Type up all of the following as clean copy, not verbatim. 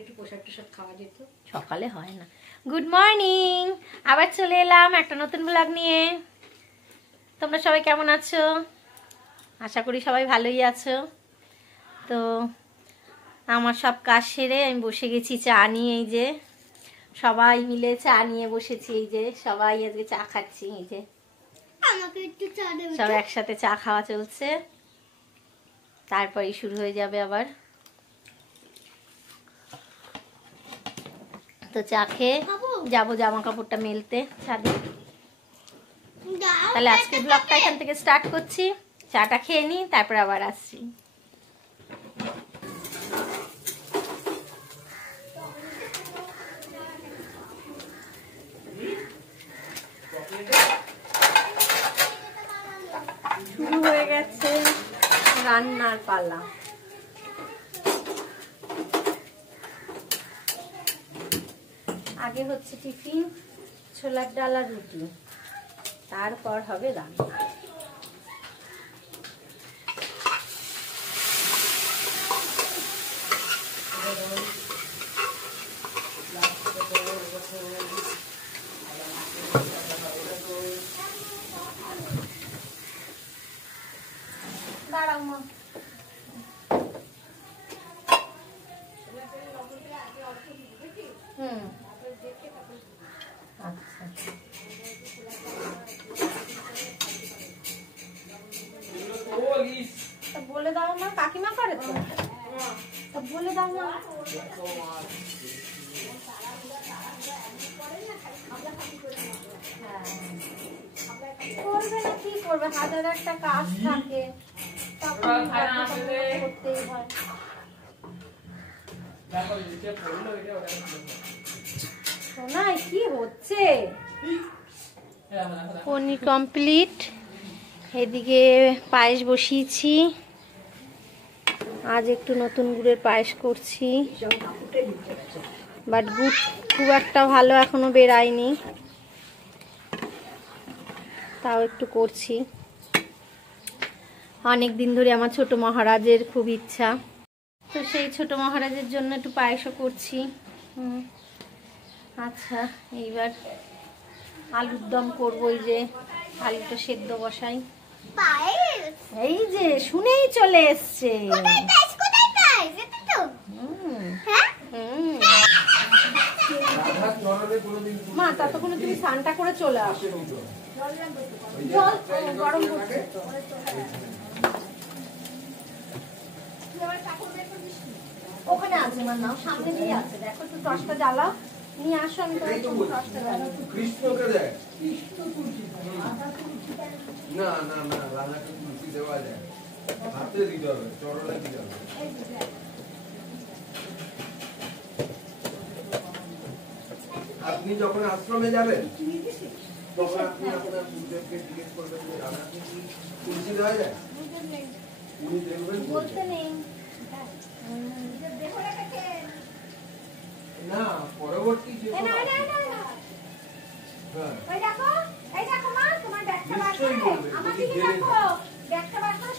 একটু প্রসাদ টসাদ খাওয়া যেত, সকালে হয় না। গুড মর্নিং, আবার চলে এলাম একটা নতুন ব্লগ নিয়ে। তোমরা সবাই কেমন আছো? আশা করি সবাই ভালোই আছো। তো আমার সব কাজ সেরে আমি বসে গেছি চা নিয়ে। এই যে সবাই মিলে চা নিয়ে বসেছি, এই যে সবাই আজকে চা খাচ্ছি। এই যে আমাকে একটু চা দেবে? সব একসাথে চা খাওয়া চলছে, তারপরেই শুরু হয়ে যাবে আবার। তো চা খেয়ে যাবো জামা কাপড়টা মেলতে ছাদে। তাহলে আজকে ব্লগটা এখান থেকে স্টার্ট করছি। চাটা খেয়ে নিই, তারপর আবার আসছি। শুরু হয়ে গেছে রান্নার পালা। আগে হচ্ছে টিফিন, ছোলার ডাল আর রুটি, তারপর হবে রান্না। দাঁড়াও মা, আচ্ছা বলে দাও না, কাকিমা করে তো, বলে দাও না। করবে না, কি করবে, হাজার একটা কাজ থাকে, তখন করতেই হয়। শোনাই কি হচ্ছে? পনির কমপ্লিট, এদিকে পায়েস বসিয়েছি। আজ একটু নতুন গুড়ের পায়েস করছি, বাট গুড় খুব একটা ভালো এখনো বেরায়নি, তাও একটু করছি। অনেক দিন ধরে আমার ছোট মহারাজের খুব ইচ্ছা, তো সেই ছোট মহারাজের জন্য একটু পায়েসও করছি। আচ্ছা, এইবার আলুর দম করবো। এই যে আলুটা সেদ্ধ বসাই। এই যে শুনেই চলে এসছে। মা ততক্ষণে তুমি স্নানটা করে চলে আসো, জল গরম করছে তো। ওখানে আছে মা, নাও সামনে দিয়ে আছে, দেখো একটু টসটা জ্বালাও, নিয়ে আসো, আমি তোমার টসটা জ্বালাও। কৃষ্ণকে দেয় না না না, রাধাকে তুলসী দেওয়া যায়, হাতে দিতে হবে, চরণে দিতে হবে। আপনি যখন আশ্রমে যাবেন তখন আপনি আপনার গুরুদেবকে জিজ্ঞেস করবেন যে রাধাকে কি তুলসী দেওয়া যায়, উনি দেখবেন বলতে নেই না, পরবর্তী যে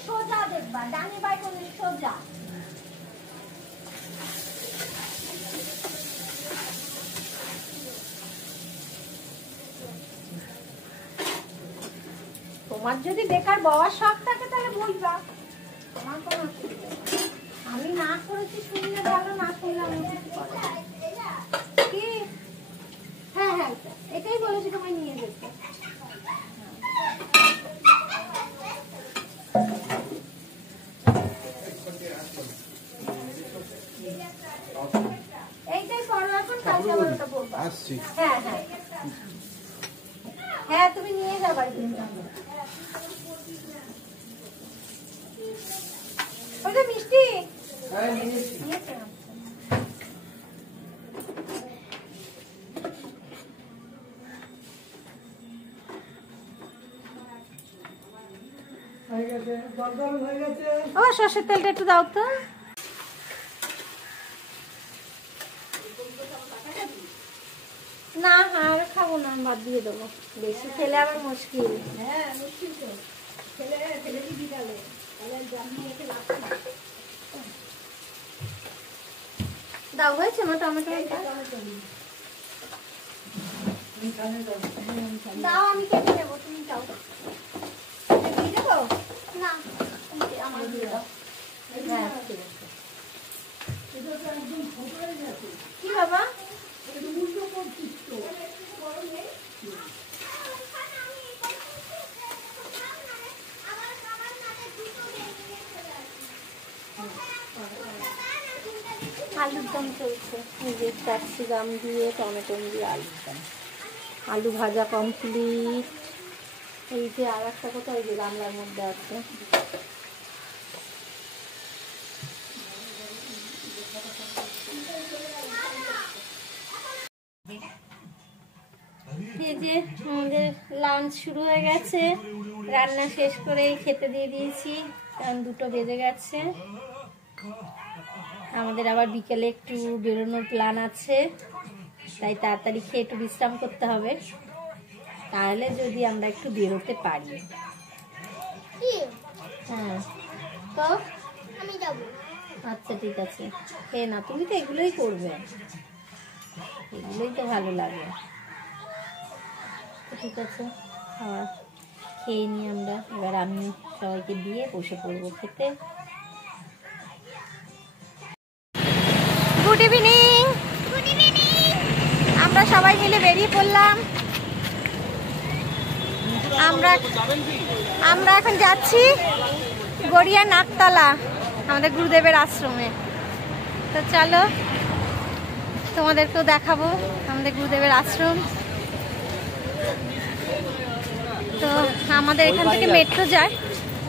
সোজা দেখবা, ডানে বাই করলে সোজা। তোমার যদি বেকার বওয়ার শখ থাকে তাহলে বলবা, আমার কোনো অসুবিধা নেই। আমি না করেছি শুনলে ভালো, না শুনলে আমি কি। হ্যাঁ হ্যাঁ, এটাই বলেছি তোমায় নিয়ে যেতে। এইটাই করো এখন, কালকে আবার ওটা বলবো। হ্যাঁ হ্যাঁ হ্যাঁ, তুমি নিয়ে যাবা। ওটা মিষ্টি ও, সর্ষের তেলটা একটু দাও তো। না আর খাবো না, বাদ দিয়ে দেবো, বেশি খেলে আবার মুশকিল। হ্যাঁ মুশকিল তো, ছেলে কি বিকালে তাহলে জানি এসে লাগছে। দাও হয়েছে আমার টমেটো। দাও আমি কেটে নেবো, তুমি দাও। দিয়ে দেবো? না আমার দিয়ে দাও। হ্যাঁ ঠিক আছে। এটা তো একদম ছোট হয়ে গেছে। কি বাবা? এটা উল্টো করছিস তো। আলুর দম চলছে, এই যে ক্যাপসিকাম দিয়ে টমেটো দিয়ে আলুর দম। আলু ভাজা কমপ্লিট। এই যে আর একটা কোথাও এই যে গামলার মধ্যে আছে। এই যে আমাদের লাঞ্চ শুরু হয়ে গেছে, রান্না শেষ করেই খেতে দিয়ে দিয়েছি, কারণ 2টো বেজে গেছে। আমাদের আবার বিকেলে একটু বেরোনোর প্ল্যান আছে, তাই তাড়াতাড়ি খেয়ে একটু বিশ্রাম করতে হবে, তাহলে যদি আমরা একটু বেরোতে পারি। কি? হ্যাঁ তো আমি যাবো। আচ্ছা ঠিক আছে, খেয়ে না, তুমি তো এগুলোই করবে, এগুলোই তো ভালো লাগে। তো ঠিক আছে, খাওয়া খেয়ে নিই আমরা, এবার আমি সবাইকে দিয়ে বসে পড়বো খেতে। Good evening. আমরা সবাই মিলে বেরিয়ে পড়লাম। আমরা এখন যাচ্ছি গড়িয়া নাকতলা, আমাদের গুরুদেবের আশ্রমে। তো চলো তোমাদেরকেও দেখাবো আমাদের গুরুদেবের আশ্রম। তো আমাদের এখান থেকে মেট্রো যায়,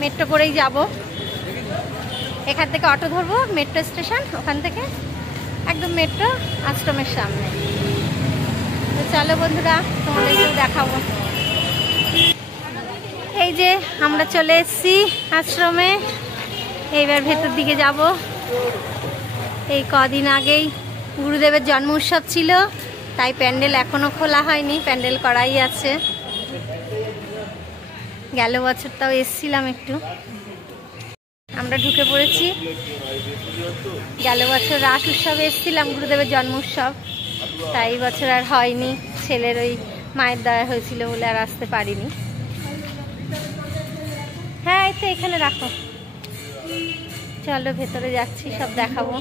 মেট্রো করেই যাব। এখান থেকে অটো ধরবো, মেট্রো স্টেশন, ওখান থেকে একদম মেট্রো আশ্রমের সামনে। তো চলো বন্ধুরা, তোমাদেরকেও দেখাবো। এই যে আমরা চলে এসেছি আশ্রমে, এইবার ভেতর দিকে যাব। এই কদিন আগেই গুরুদেবের জন্ম উৎসব ছিল, তাই প্যান্ডেল এখনো খোলা হয়নি, প্যান্ডেল করাই আছে। গেল বছরটাও এসছিলাম একটু। আমরা ঢুকে পড়েছি। গেল বছর রাস উৎসবে এসছিলাম, গুরুদেবের জন্ম উৎসব, তাই এই বছর আর হয়নি। ছেলের ওই মায়ের দয়া হয়েছিল বলে আর আসতে পারিনি। হ্যাঁ এই তো এখানে রাখো। চলো ভেতরে যাচ্ছি, সব দেখাবো।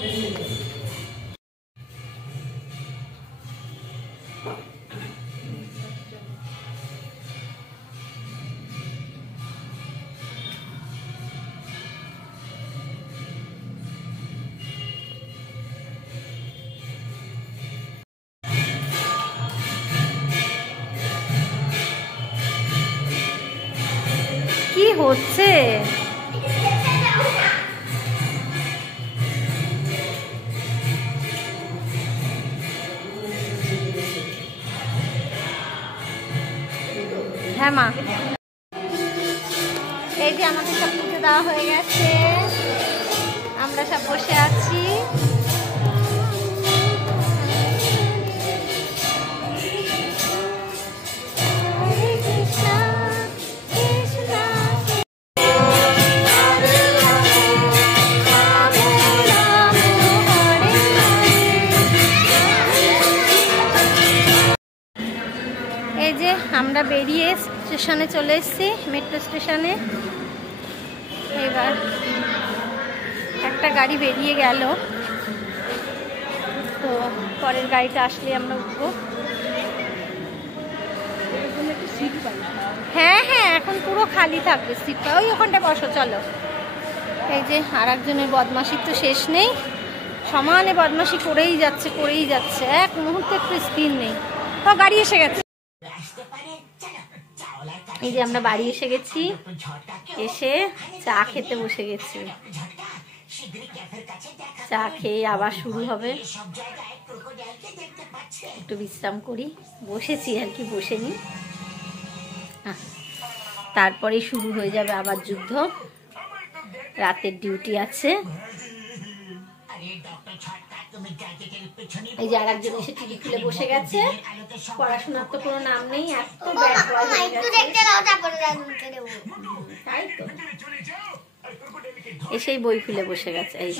কি হচ্ছে? হ্যাঁ মা, এই যে আমাদের সব পুজো দেওয়া হয়ে গেছে, আমরা সব বসে আছি। এই যে আমরা বেরিয়ে স্টেশনে চলে এসেছি, মেট্রো স্টেশনে। এবার একটা গাড়ি বেরিয়ে গেল, তো পরের গাড়িটা আসলে আমরা উঠবো। হ্যাঁ হ্যাঁ, এখন পুরো খালি থাকবে সিটটা, ওই ওখানটা বসো। চলো। এই যে আর একজনের বদমাশির তো শেষ নেই, সমানে বদমাশি করেই যাচ্ছে, এক মুহূর্তে একটু স্থির নেই। তো গাড়ি এসে গেছে। এই যে আমরা বাড়ি এসে গেছি, এসে চা খেতে বসে গেছি। চা খেয়ে আবার শুরু হবে, একটু বিশ্রাম করি। বসেছি আর কি, বসে নি, তারপরে শুরু হয়ে যাবে আবার যুদ্ধ। রাতের ডিউটি আছে। এই যে আর একজন এসে টিভি খুলে বসে গেছে, পড়াশোনার তো কোনো নাম নেই, এত ব্যাড বয় হয়ে গেছে। তাই তো, এসেই বই খুলে বসে গেছে। এই